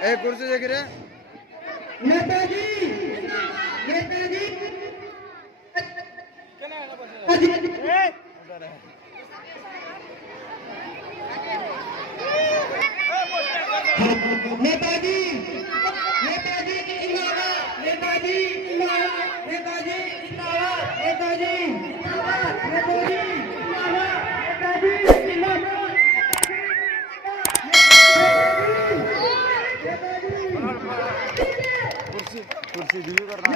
एक कुर्सी देख रहे नेताजी नेताजी नेताजी नेताजी जिंदाबाद नेताजी जिंदाबाद नेताजी जिंदाबाद नेताजी जिंदाबाद नेताजी जिंदाबाद नेताजी जिंदाबाद कुर्सी कुर्सी रिव्यू करना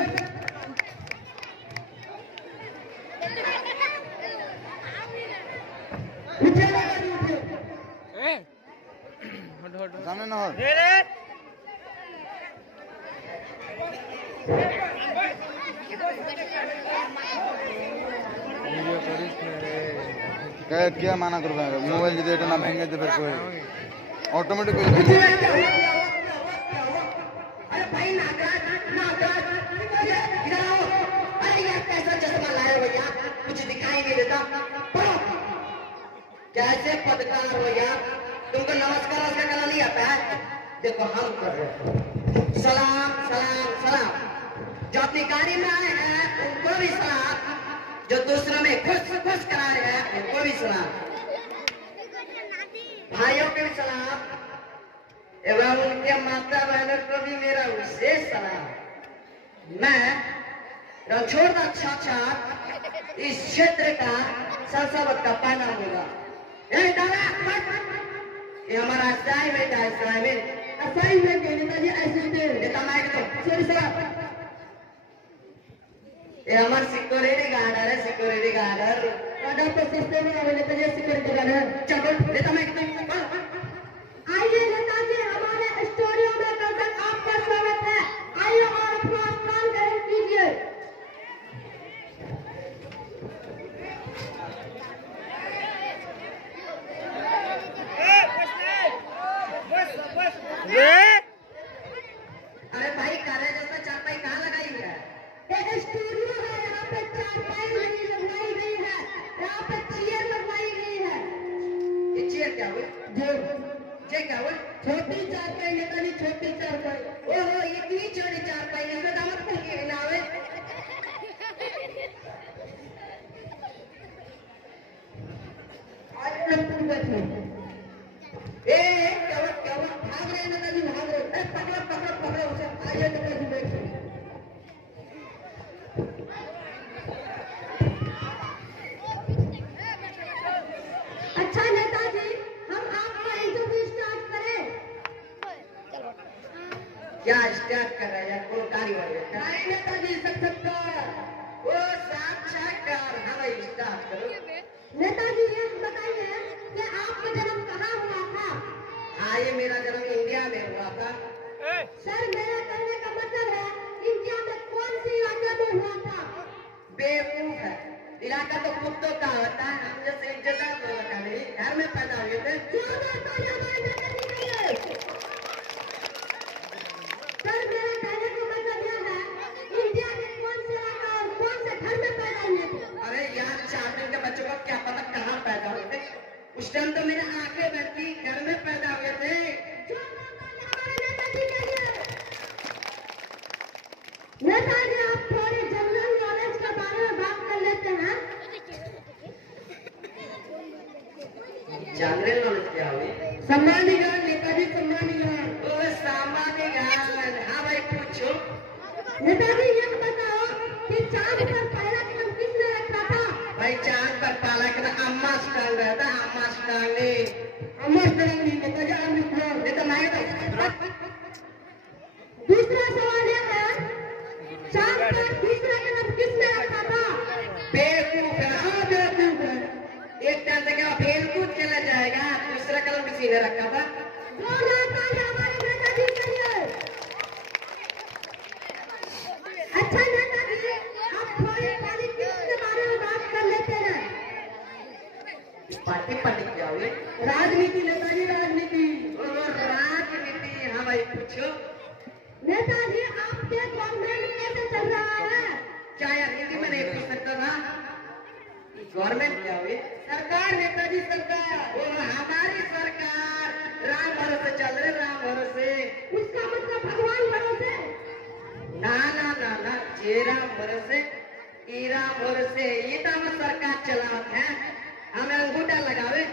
सामने ना हो क्या माना कर मोबाइल जो ना महंगे तो फिर कोई ऑटोमेटिक कुछ दिखाई नहीं देता कैसे पत्रकार हो यार तुमको नमस्कार का गला नहीं आता है देखो हम कर रहे हैं सलाम सलाम सलाम जो अपनी गाड़ी में आए हैं उनको भी सलाम जो दूसरों में खुश खुश करा रहे हैं उनको भी सलाम भाइयों को भी सलाम एवं उनके माता बहनों को भी मेरा विशेष सलाम मैं रणछोड़दास छाछार इस क्षेत्र का संसद का पाना होगा ये हमारा असाइनमेंट है असाइनमेंट नेताजी असिस्टेंट नेता माइक तो सॉरी सर ये हमारा सिक्योरिटी गार्ड है सिक्योरिटी गार्ड तो सिस्टम में नेताजी सिक्योरिटी गार्ड है चलो नेता माइक तो आइए नेताजी हमारे स्टूडियो में कल तक आपका स्वागत है आइए और अपना स्थान ग्रहण कीजिए अरे भाई कार्य जैसा चारपाई कहाँ लगाई हुई है एक स्टूडियो है यहाँ पे चारपाई नहीं लगाई गई है यहाँ पे चेयर लगवाई गई है ये चेयर क्या हुई जे क्या हुई छोटी चारपाई नेताजी छोटी चारपाई ओहो इतनी छोटी चारपाई इसमें दामत नहीं है ना हुए आज तुम बैठो क्या भाग रहे नेताजी भाग रहे पकड़ो उसे आइए नेताजी बैठो अच्छा नेताजी हम आपका इंटरव्यू स्टार्ट करें क्या स्टार्ट कर रहे हैं कौन कार्यवाही नहीं नेताजी साक्षात्कार वो साक्षात्कार हमें स्टार्ट करो नेताजी ये बताइए कि आपका जन्म कहाँ हुआ था हाँ ये मेरा जन्म इंडिया में हुआ था सर मेरा कहने का मतलब है इंडिया में कौन सी इलाके में हुआ था बेवकूफ है इलाका तो कुत्तों का होता है हम जैसे इज्जतदार लोगों का नहीं घर में पैदा हुए थे सर मेरा कहने का मतलब यह है इंडिया में कौन से इलाका और कौन से घर में पैदा हुए थे अरे यार 4 दिन के बच्चों को क्या पता कहाँ पैदा हुए थे उस टाइम तो मेरे आंखें बंद थी घर में पैदा हुए थे नेताजी आप थोड़ी जनरल नॉलेज के बारे में बात कर लेते हैं जनरल नॉलेज क्या हुई सम्मानी ज्ञान नेताजी सम्मानी ज्ञान सामान्य ज्ञान हाँ भाई पूछो नेताजी ये बताओ कि चांद पर पहला कदम किसने रखा था भाई चांद पर पहला कदम अम्मा स्टांग रहता अम्मा स्टांग नहीं नेताजी नेता मैं दूसरा सवाल यह है चांद पर तीसरा कदम किसने रखा था बेवकूफ है हाँ बेवकूफ है एक टाइम से क्या फेल कूद चला जाएगा दूसरा कदम किसी ने रखा था हमारे नेताजी के लिए अच्छा नेताजी आप थोड़ी पॉलिटिक्स के बारे में बात कर लेते हैं पार्टी क्या हुई राजनीति नेताजी राजनीति हाँ भाई पूछो नेताजी आपके गवर्नमेंट कैसे चल रहा है क्या यार हिंदी में नहीं पूछ सकता था गवर्नमेंट क्या हुई सरकार नेताजी सरकार वो हमारी सरकार राम भरोसे चल रहे, राम भरोसे। उसका मतलब भगवान भरोसे? ना ना ना ना, जे राम भरोसे, ई राम भरोसे। ये तो हम सरकार चलावत है, हमें अंगूठा लगावे।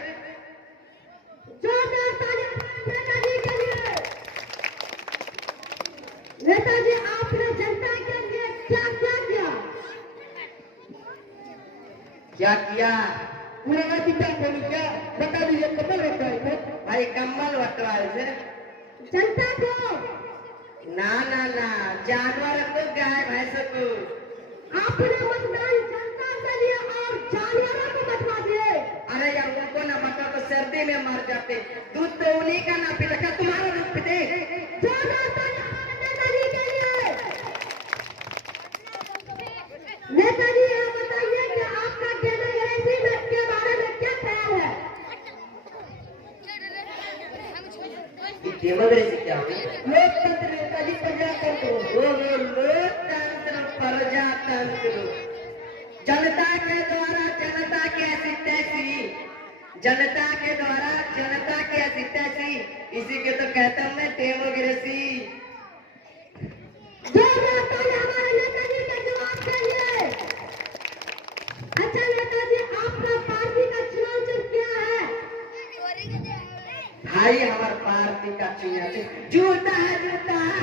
जोरदार ताली नेताजी के लिए। नेताजी, आपने जनता के लिए क्या क्या किया? क्या किया? पुराना चिट्ठा खोल क्या बता दीजिए। कम्बल बंटवाए थे भाई, कम्बल बंटवाए थे जनता को। ना ना ना, जानवर को, गाय भैंस को। आपने मतदान जनता से लिया और जानवरों को बंटवा दिए। अरे यार, उनको ना बता तो सर्दी में मर जाते। दूध तो उन्हीं का ना पीता, क्या तुम्हारा दूध पीते? नेताजी के लिए। नेताजी, ये बताइए कि आपका डेमोक्रेसी में के बारे में क्या ख्याल है? डेमोक्रेसी क्या होती है? लोकतंत्र। नेताजी, प्रजातंत्र। लोकतंत्र, प्रजातंत्र। जनता के द्वारा जनता की असिस्टेंसी, जनता के द्वारा जनता की असिस्टेंसी, इसी के तो कहता हूँ मैं डेमोक्रेसी। हमारे नेताजी का जवाब चाहिए। अच्छा नेताजी, आपका पार्टी का चुनाव चिन्ह क्या है? भाई, हमारे पार्टी का चुनाव चिन्ह जूता है, जूता है।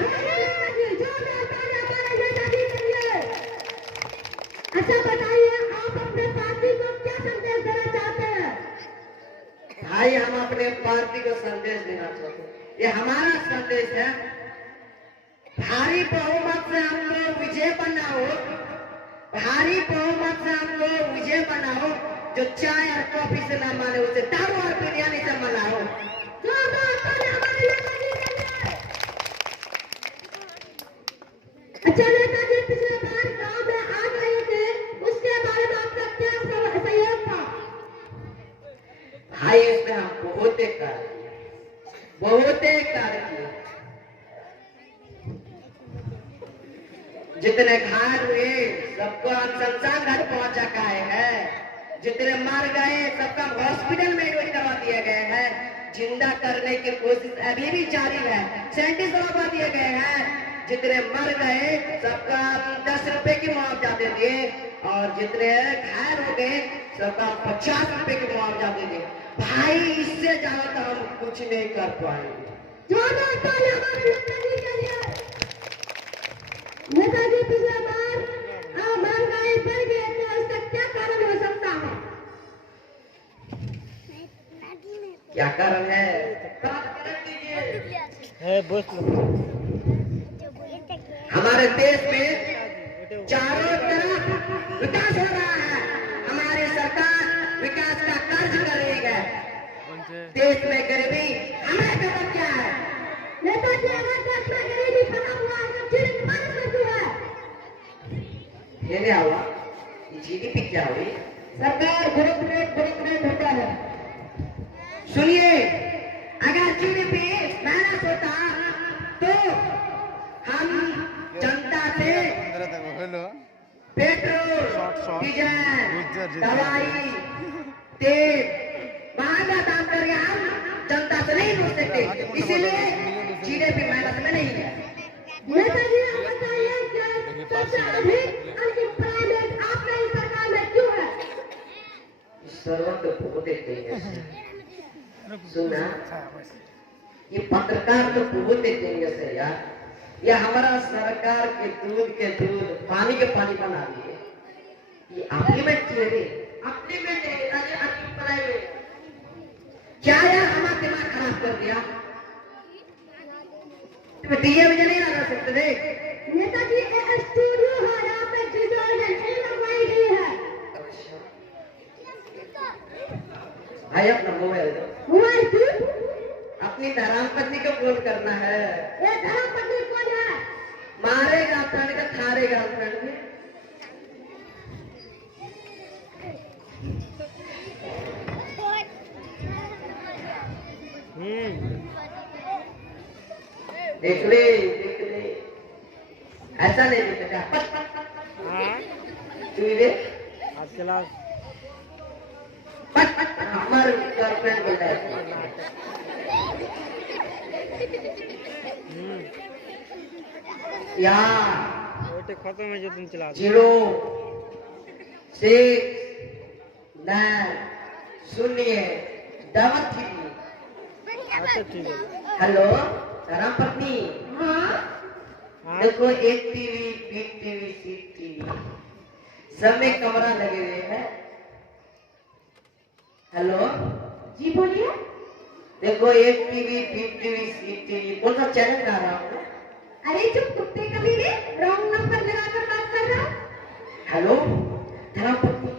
हमारे नेताजी के लिए। अच्छा बताइए, आप अपने पार्टी को क्या संदेश देना चाहते हैं? भाई, हम अपने पार्टी को संदेश देना चाहते हैं, ये हमारा संदेश है। भारी बहुमत से हमको विजय बनाओ, भारी बहुमत से हमको विजय बनाओ। जो चाय और कॉफी से ना माने, उसे दारू और बिरयानी से मनाओ। अच्छा नेताजी, पिछले बार गांव में आग लगे थे, उसके बारे में आपका क्या सहयोग था? भाई, इसमें हम बहुत कार्य किए। जितने घायल हुए सबको हम शमशान घाट पहुंचा के आए हैं। जितने मर गए सबका हॉस्पिटल में एडमिट करवा दिए गए हैं। जिंदा करने की कोशिश अभी भी जारी है, साइंटिस्ट लगवा दिए गए हैं। जितने मर गए सबका 10 रुपए की मुआवजा दे दिए, और जितने घायल हो गए सबका 50 रुपए की मुआवजा दे दिए। भाई, इससे ज्यादा तो हम कुछ नहीं कर पाएंगे। नेताजी, पिछले बार महंगाई बढ़ गई, तो इसका क्या कारण हो सकता है? क्या कारण है? हमारे देश में चारों तरफ विकास हो रहा है। हमारी सरकार विकास का कार्य कर रही है। देश में गरीबी हमें खत्म क्या है? नेताजी, अगर देश में गरीबी खत्म हुआ तो GDP है। ये क्या हुआ? GDP क्या हुई? सरकार ग्रोथ रेट होता है। सुनिए, अगर GDP माइनस होता तो हम जनता से पेट्रोल, डीजल, दवाई, तेल महंगा दाम करके हम जनता से नहीं लूट सकते। इसीलिए GDP माइनस में नहीं है। नेताजी, आप बताइए कि सबसे अधिक अनएम्प्लॉयमेंट आपकी सरकार में क्यों है? सर्वत्र बहुत सुना, ये पत्रकार तो बहुत देंगे से यार। ये हमारा सरकार के दूध पानी के पानी बना दिए। ये अप्लीमेंट क्या यार, हमारा दिमाग खराब कर दिया। तुम्हें डीजे में नहीं लगा सकते थे? नेताजी, स्टूडियो है, यहाँ पे डिजाइन लगवाई गई है। भाई, अपना मोबाइल दो। अपनी धर्मपत्नी को फोन करना है। धर्मपत्नी कौन है? मारे गर्लफ्रेंड का, थारे गर्लफ्रेंड में। देख ले, ऐसा नहीं दिखेगा। हमारे गर्लफ्रेंड यार खत्म है जो तुम चला 0 6 9 0 डबल 3। अच्छा ठीक है। हेलो राम पत्नी। हाँ देखो एक TV, big TV, seat TV सब में कमरा लगे हुए हैं। हेलो जी बोलिए। देखो एक TV, big TV, seat TV, कौन सा चैनल का रहा हूँ? अरे चुप कुत्ते कमीने, रॉन्ग नंबर लगाकर बात कर रहा हूँ। हेलो राम पत्नी।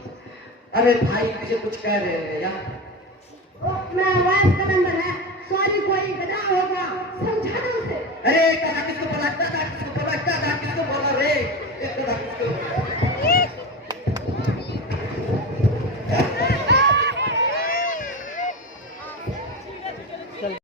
अरे भाई मुझे कुछ कह रहे हैं यार। ओ, मेरा वाइफ का नंबर है।